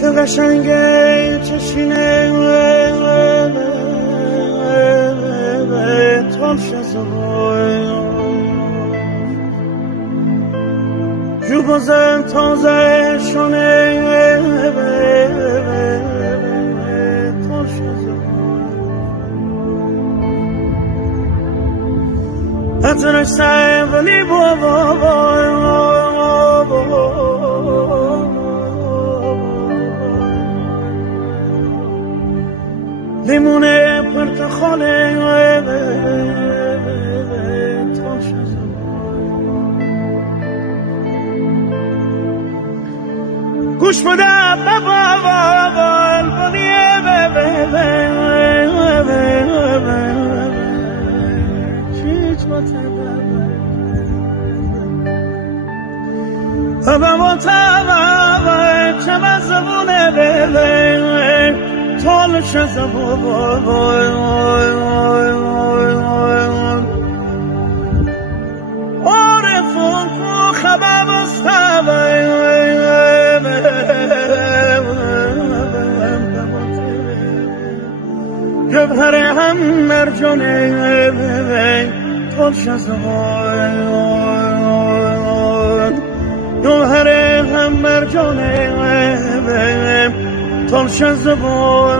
که قشنگه چشینه تلش جو بازم تازه شونه تلش اترسم ولی لیمونه پرتخاله گوش بده تالش عارفون خبر جوهر هم مرجانه تالش جوهر هم مرجانه تلش زبان